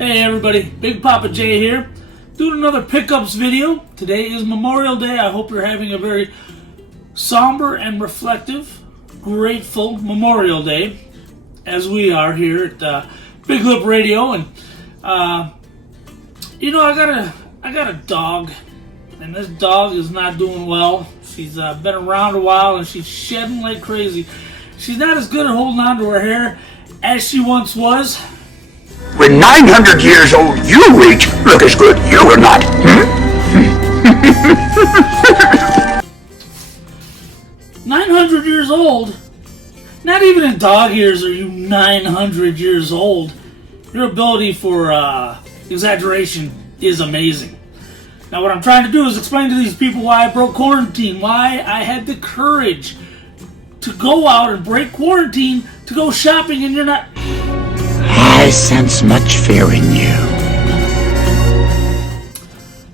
Hey everybody, Big Papa J here, doing another pickups video. Today is Memorial Day. I hope you're having a very somber and reflective, grateful Memorial Day, as we are here at Big Lip Radio. And I got a dog, and this dog is not doing well. She's been around a while, and she's shedding like crazy. She's not as good at holding on to her hair as she once was. When 900 years old you reach, look as good you will not. 900 years old? Not even in dog years are you 900 years old. Your ability for exaggeration is amazing. Now what I'm trying to do is explain to these people why I broke quarantine, why I had the courage to go out and break quarantine, to go shopping, and you're not... I sense much fear in you.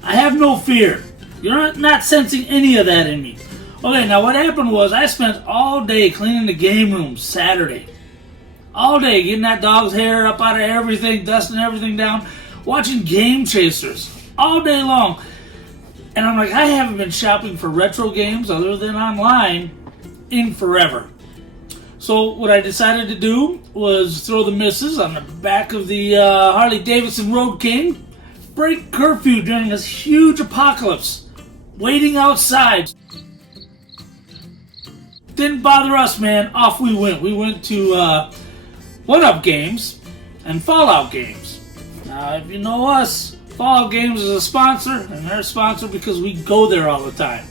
I have no fear. You're not sensing any of that in me. Okay, now what happened was I spent all day cleaning the game room Saturday. All day getting that dog's hair up out of everything, dusting everything down, watching Game Chasers all day long. And I'm like, I haven't been shopping for retro games other than online in forever. So what I decided to do was throw the missus on the back of the Harley Davidson Road King, break curfew during this huge apocalypse, waiting outside. Didn't bother us, man. Off we went. We went to 1UP Games and Fallout Games. Now, if you know us, Fallout Games is a sponsor, and they're a sponsor because we go there all the time.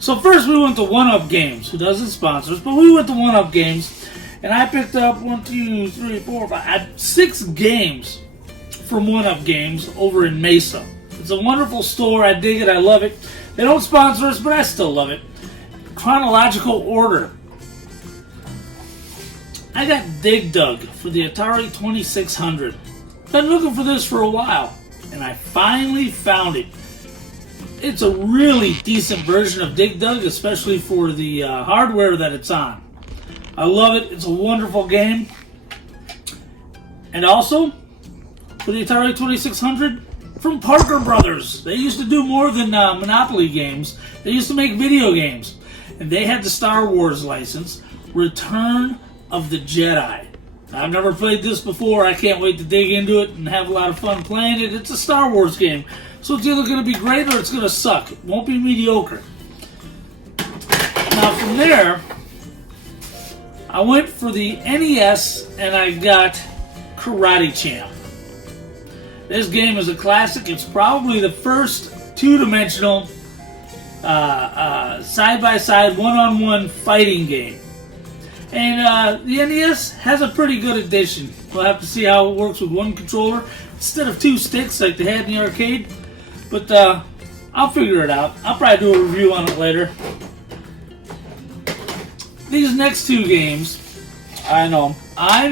So first we went to 1UP Games, who doesn't sponsor us, but we went to 1UP Games, and I picked up 6 games from 1UP Games over in Mesa. It's a wonderful store. I dig it. I love it. They don't sponsor us, but I still love it. Chronological order. I got Dig Dug for the Atari 2600. Been looking for this for a while, and I finally found it. It's a really decent version of Dig Dug, especially for the hardware that it's on. I love it. It's a wonderful game. And also, for the Atari 2600, from Parker Brothers. They used to do more than Monopoly games. They used to make video games. And they had the Star Wars license, Return of the Jedi. I've never played this before. I can't wait to dig into it and have a lot of fun playing it. It's a Star Wars game. So it's either going to be great or it's going to suck. It won't be mediocre. Now from there, I went for the NES and I got Karate Champ. This game is a classic. It's probably the first two-dimensional side-by-side, one-on-one fighting game. And the NES has a pretty good addition. We'll have to see how it works with one controller instead of 2 sticks like they had in the arcade. But I'll figure it out. I'll probably do a review on it later. These next 2 games, I know. I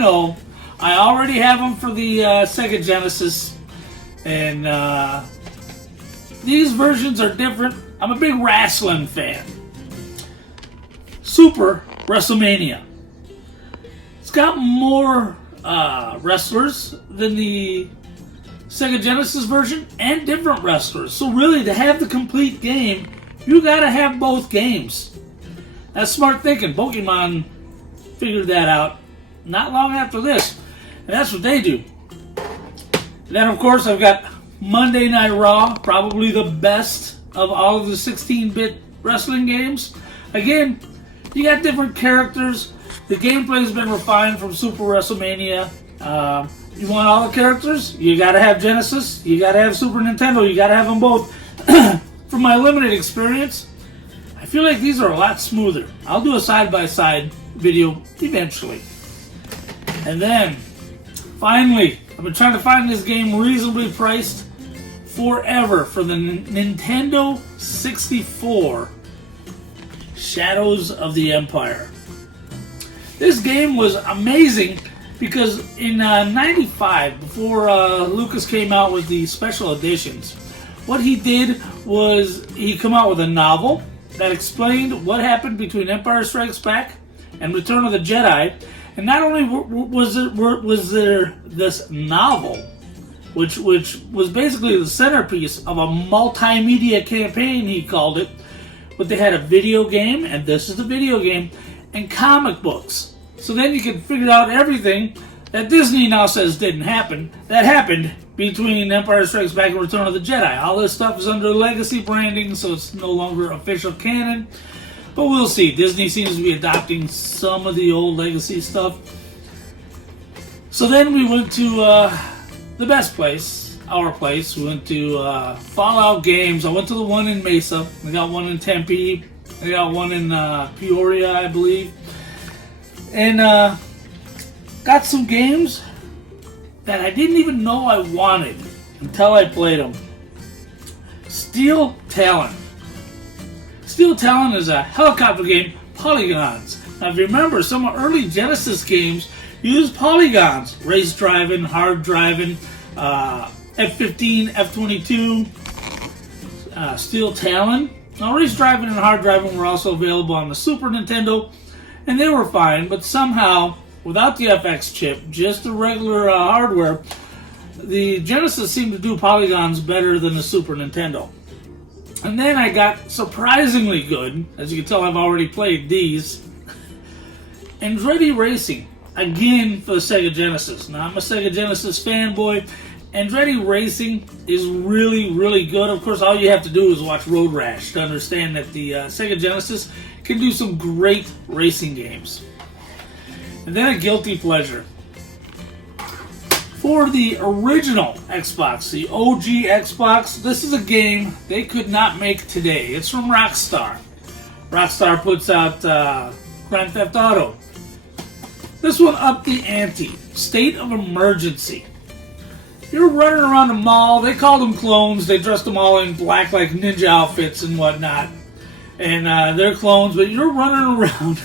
already have them for the Sega Genesis. And these versions are different. I'm a big wrestling fan. Super WrestleMania. It's got more wrestlers than the Sega Genesis version and different wrestlers. So really, to have the complete game, you gotta have both games. That's smart thinking. Pokemon figured that out not long after this. And that's what they do. And then, of course, I've got Monday Night Raw, probably the best of all of the 16-bit wrestling games. Again, you got different characters. The gameplay's been refined from Super WrestleMania. You want all the characters? You gotta have Genesis. You gotta have Super Nintendo. You gotta have them both. From my limited experience, I feel like these are a lot smoother. I'll do a side-by-side video eventually. And then, finally, I've been trying to find this game reasonably priced forever for the Nintendo 64, Shadows of the Empire. This game was amazing because in 95, before Lucas came out with the special editions, what he did was he came out with a novel that explained what happened between Empire Strikes Back and Return of the Jedi. And not only was there this novel, which was basically the centerpiece of a multimedia campaign, he called it. But they had a video game, and this is the video game, and comic books. So then you can figure out everything that Disney now says didn't happen, that happened between Empire Strikes Back and Return of the Jedi. All this stuff is under legacy branding, so it's no longer official canon. But we'll see. Disney seems to be adopting some of the old legacy stuff. So then we went to the best place, our place. We went to Fallout Games. I went to the one in Mesa. I got one in Tempe. I got one in Peoria, I believe. And got some games that I didn't even know I wanted until I played them. Steel Talon. Steel Talon is a helicopter game, polygons. Now if you remember, some early Genesis games used polygons. Race driving, hard driving, F-15, F-22, Steel Talon. Now race driving and hard driving were also available on the Super Nintendo, and they were fine, but somehow, without the FX chip, just the regular hardware, the Genesis seemed to do polygons better than the Super Nintendo. And then I got surprisingly good, as you can tell I've already played these, Andretti Racing, again for the Sega Genesis. Now I'm a Sega Genesis fanboy. Andretti Racing is really, really good. Of course, all you have to do is watch Road Rash to understand that the Sega Genesis can do some great racing games. And then a guilty pleasure. For the original Xbox, the OG Xbox, this is a game they could not make today. It's from Rockstar. Rockstar puts out Grand Theft Auto. This one upped the ante. State of Emergency. You're running around the mall. They called them clones. They dressed them all in black like ninja outfits and whatnot. And they're clones, but you're running around.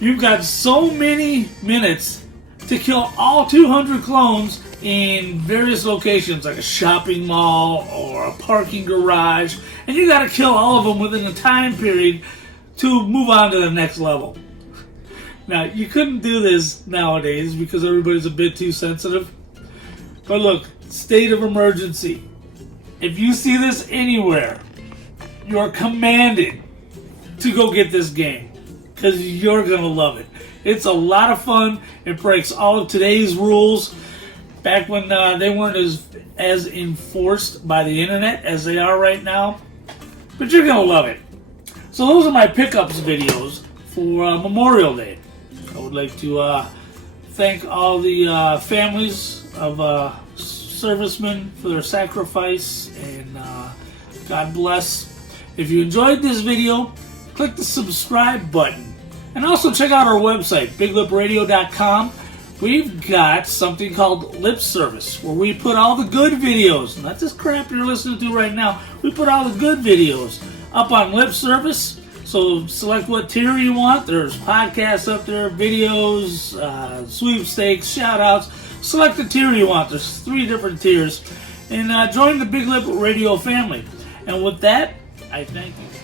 You've got so many minutes to kill all 200 clones in various locations, like a shopping mall or a parking garage, and you got to kill all of them within a time period to move on to the next level. Now, you couldn't do this nowadays because everybody's a bit too sensitive. But look, State of Emergency. If you see this anywhere, you're commanded to go get this game, because you're going to love it. It's a lot of fun. It breaks all of today's rules. Back when they weren't as enforced by the internet as they are right now. But you're going to love it. So those are my pickups videos for Memorial Day. I would like to thank all the families of servicemen for their sacrifice. And God bless. If you enjoyed this video, click the subscribe button. And also check out our website, biglipradio.com. We've got something called Lip Service, where we put all the good videos, not this crap you're listening to right now. We put all the good videos up on Lip Service. So select what tier you want. There's podcasts up there, videos, sweepstakes, shout-outs. Select the tier you want. There's 3 different tiers. And join the Big Lip Radio family. And with that, I thank you.